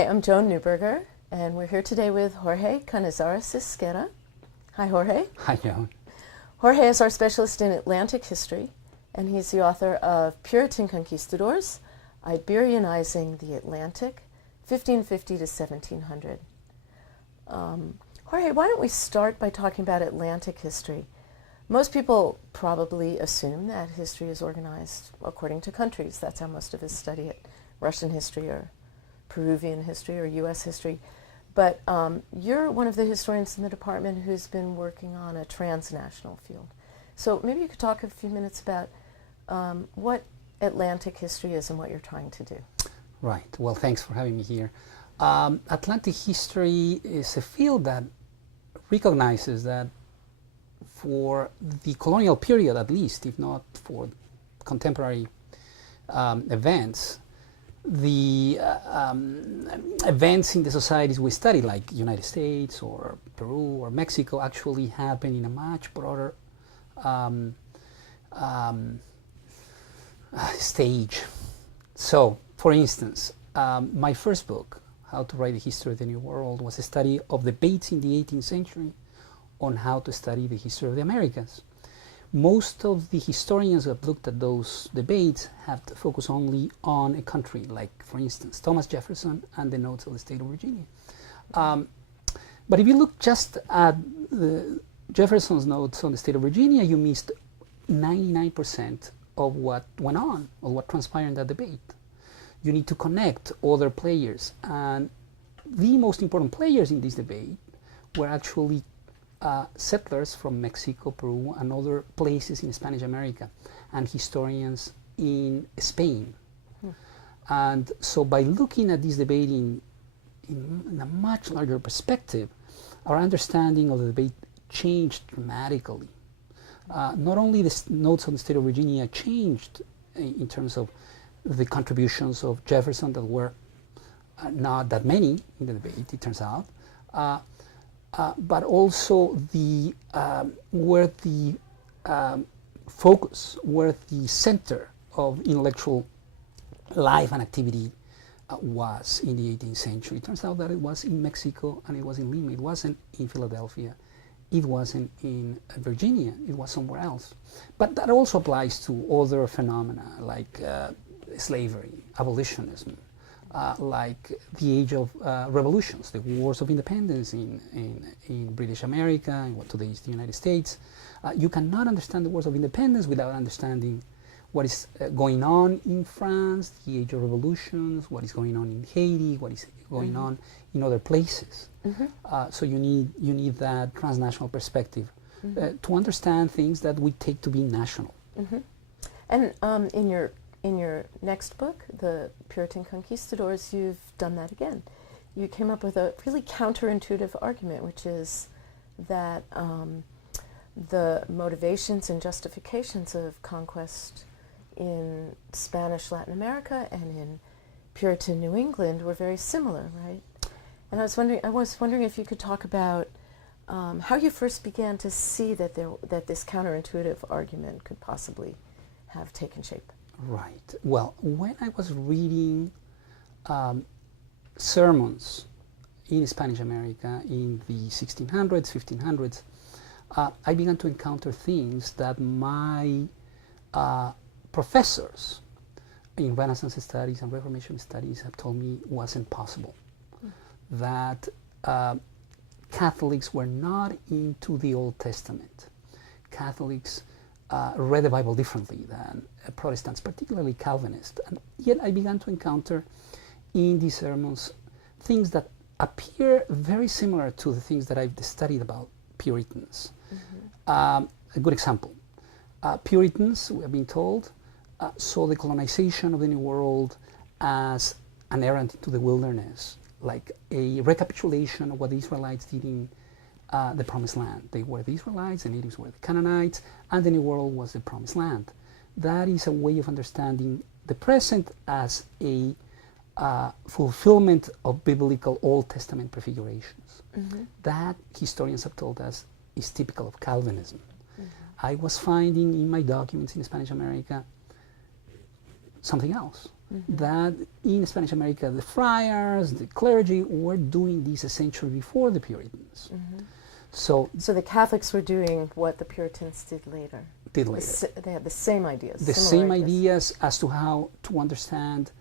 Hi, I'm Joan Newberger, and we're here today with Jorge Canizares-Esguerra. Hi, Jorge. Hi, Joan. Jorge is our specialist in Atlantic history, and he's the author of Puritan Conquistadors, Iberianizing the Atlantic, 1550 to 1700. Jorge, why don't we start by talking about Atlantic history? Most people probably assume that history is organized according to countries. That's how most of us study it, Russian history or Peruvian history or U.S. history. But you're one of the historians in the department who's been working on a transnational field. So maybe you could talk a few minutes about what Atlantic history is and what you're trying to do. Right. Well, thanks for having me here. Atlantic history is a field that recognizes that for the colonial period, at least, if not for contemporary events, the events in the societies we study, like United States or Peru or Mexico, actually happen in a much broader stage. So, for instance, my first book, How to Write the History of the New World, was a study of debates in the 18th century on how to study the history of the Americas. Most of the historians who have looked at those debates have to focus only on a country, like, for instance, Thomas Jefferson and the notes of the state of Virginia. But if you look just at Jefferson's notes on the state of Virginia, you missed 99% of what went on, or what transpired in that debate. You need to connect other players, and the most important players in this debate were actually settlers from Mexico, Peru, and other places in Spanish America, and historians in Spain. And so by looking at this debate in a much larger perspective, our understanding of the debate changed dramatically. Not only the notes on the state of Virginia changed in terms of the contributions of Jefferson, that were not that many in the debate, it turns out, but also where the focus, where the center of intellectual life and activity was in the 18th century. It turns out that it was in Mexico and it was in Lima. It wasn't in Philadelphia. It wasn't in Virginia. It was somewhere else. But that also applies to other phenomena like slavery, abolitionism, like the age of revolutions, the wars of independence in British America, and what today is the United States. You cannot understand the wars of independence without understanding what is going on in France, the age of revolutions, what is going on in Haiti, what is going on in other places. So you need that transnational perspective to understand things that we take to be national. And in your next book, The Puritan Conquistadors, you've done that again. You came up with a really counterintuitive argument, which is that the motivations and justifications of conquest in Spanish Latin America and in Puritan New England were very similar, right? And I was wondering if you could talk about how you first began to see that this counterintuitive argument could possibly have taken shape. Right. Well, when I was reading sermons in Spanish America in the 1600s, 1500s, I began to encounter things that my professors in Renaissance studies and Reformation studies have told me wasn't possible. That Catholics were not into the Old Testament. Catholics read the Bible differently than Protestants, particularly Calvinists. And yet I began to encounter in these sermons things that appear very similar to the things that I've studied about Puritans. A good example. Puritans, we have been told, saw the colonization of the New World as an errand into the wilderness, like a recapitulation of what the Israelites did in the Promised Land. They were the Israelites, the natives were the Canaanites, and the New World was the Promised Land. That is a way of understanding the present as a fulfillment of biblical Old Testament prefigurations. That, historians have told us, is typical of Calvinism. I was finding in my documents in Spanish America something else. that in Spanish America, the friars, the clergy were doing this a century before the Puritans. So the Catholics were doing what the Puritans did later. They had the same ideas. The same ideas as to how to understand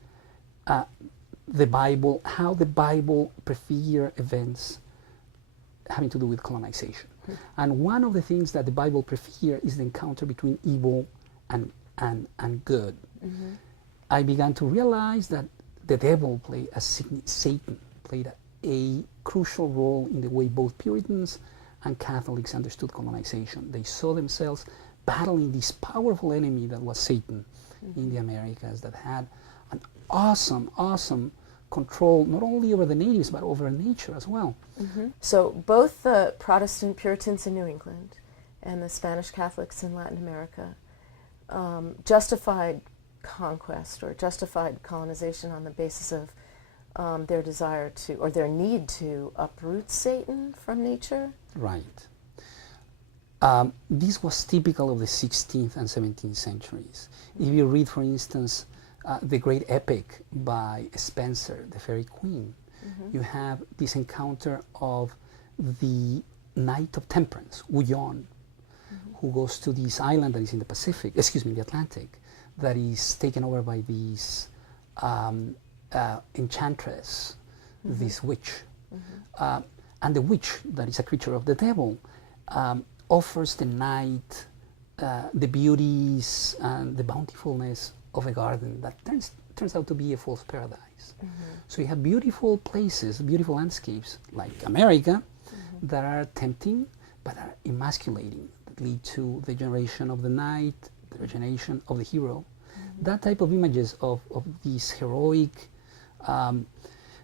the Bible, how the Bible prefigure events having to do with colonization. And one of the things that the Bible prefigure is the encounter between evil and good. I began to realize that the devil Satan played a crucial role in the way both Puritans and Catholics understood colonization. They saw themselves battling this powerful enemy that was Satan in the Americas, that had an awesome control not only over the natives but over nature as well. So both the Protestant Puritans in New England and the Spanish Catholics in Latin America justified conquest or justified colonization on the basis of their desire to, or their need to, uproot Satan from nature? Right. This was typical of the 16th and 17th centuries. If you read, for instance, the great epic by Spenser, The Faerie Queene, you have this encounter of the Knight of Temperance, Huyon, who goes to this island that is in the the Atlantic, that is taken over by these enchantress, this witch. And the witch, that is a creature of the devil, offers the knight the beauties and the bountifulness of a garden that turns out to be a false paradise. So you have beautiful places, beautiful landscapes like America that are tempting but are emasculating, that lead to the generation of the knight, the generation of the hero. That type of images of this heroic,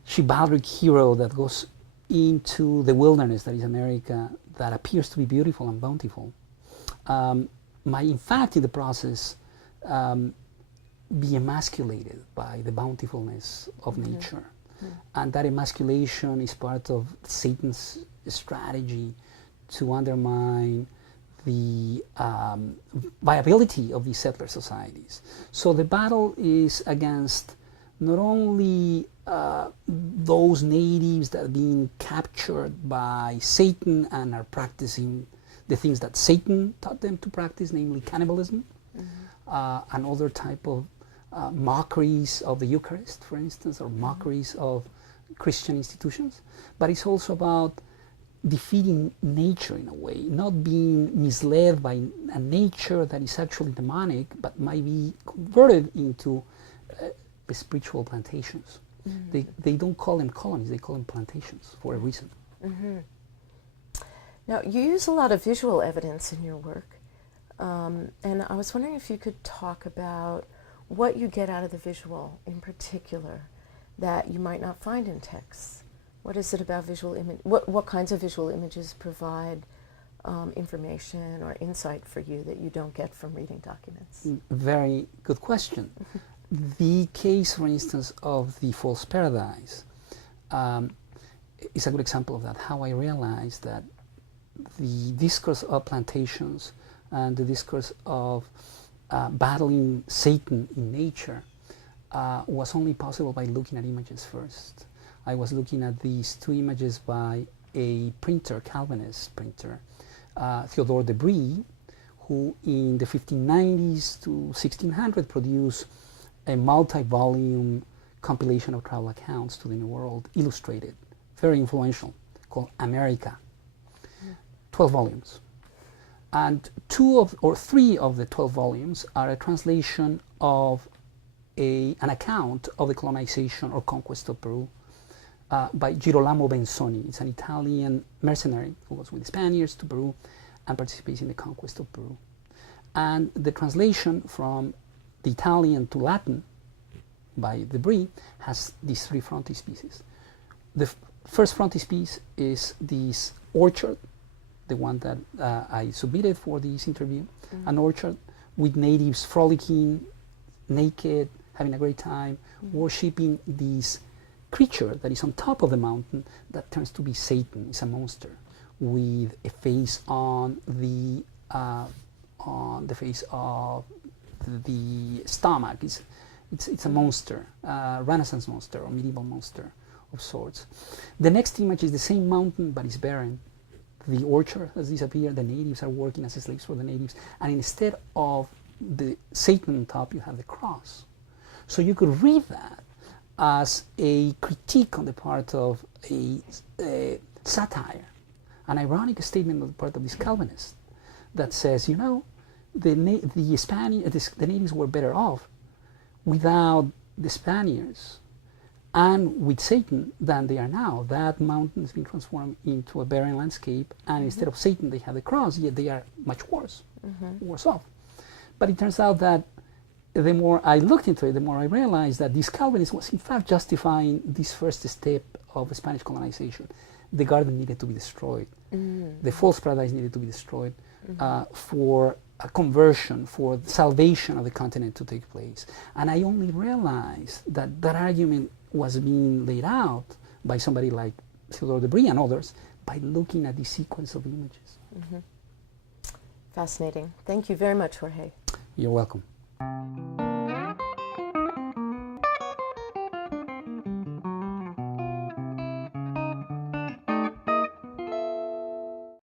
chivalric hero that goes into the wilderness that is America, that appears to be beautiful and bountiful, might in fact in the process be emasculated by the bountifulness of nature. And that emasculation is part of Satan's strategy to undermine the viability of these settler societies. So the battle is against not only those natives that are being captured by Satan and are practicing the things that Satan taught them to practice, namely cannibalism, and other type of mockeries of the Eucharist, for instance, or mockeries of Christian institutions. But it's also about defeating nature in a way, not being misled by a nature that is actually demonic, but might be converted into spiritual plantations. They don't call them colonies, they call them plantations for a reason. Now, you use a lot of visual evidence in your work, and I was wondering if you could talk about what you get out of the visual in particular that you might not find in texts. What is it about visual image? What kinds of visual images provide information or insight for you that you don't get from reading documents? Very good question. The case, for instance, of the false paradise is a good example of that, how I realized that the discourse of plantations and the discourse of battling Satan in nature was only possible by looking at images first. I was looking at these two images by a printer, Calvinist printer, Theodore de Brie, who in the 1590s to 1600 produced a multi-volume compilation of travel accounts to the New World, illustrated, very influential, called America, 12 volumes. And three of the 12 volumes are a translation of an account of the colonization or conquest of Peru by Girolamo Benzoni. It's an Italian mercenary who was with the Spaniards to Peru and participates in the conquest of Peru. And the translation from the Italian to Latin by de Brie has these three frontispieces. The first frontispiece is this orchard, the one that I submitted for this interview, an orchard with natives frolicking, naked, having a great time, worshipping this creature that is on top of the mountain that turns to be Satan. It's a monster with a face on the face of the stomach. It's It's a monster, Renaissance monster or medieval monster of sorts. The next image is the same mountain, but it's barren. The orchard has disappeared. The natives are working as slaves for the natives, and instead of the Satan on top, you have the cross. So you could read that as a critique on the part of a satire, an ironic statement on the part of this Calvinist that says, you know, the natives were better off without the Spaniards and with Satan than they are now. That mountain has been transformed into a barren landscape, and instead of Satan they have the cross, yet they are much worse off. But it turns out that the more I looked into it, the more I realized that this Calvinist was in fact justifying this first step of Spanish colonization. The garden needed to be destroyed. The false paradise needed to be destroyed for a conversion, for salvation of the continent to take place. And I only realized that that argument was being laid out by somebody like Theodore de Brie and others by looking at the sequence of images. Fascinating. Thank you very much, Jorge. You're welcome.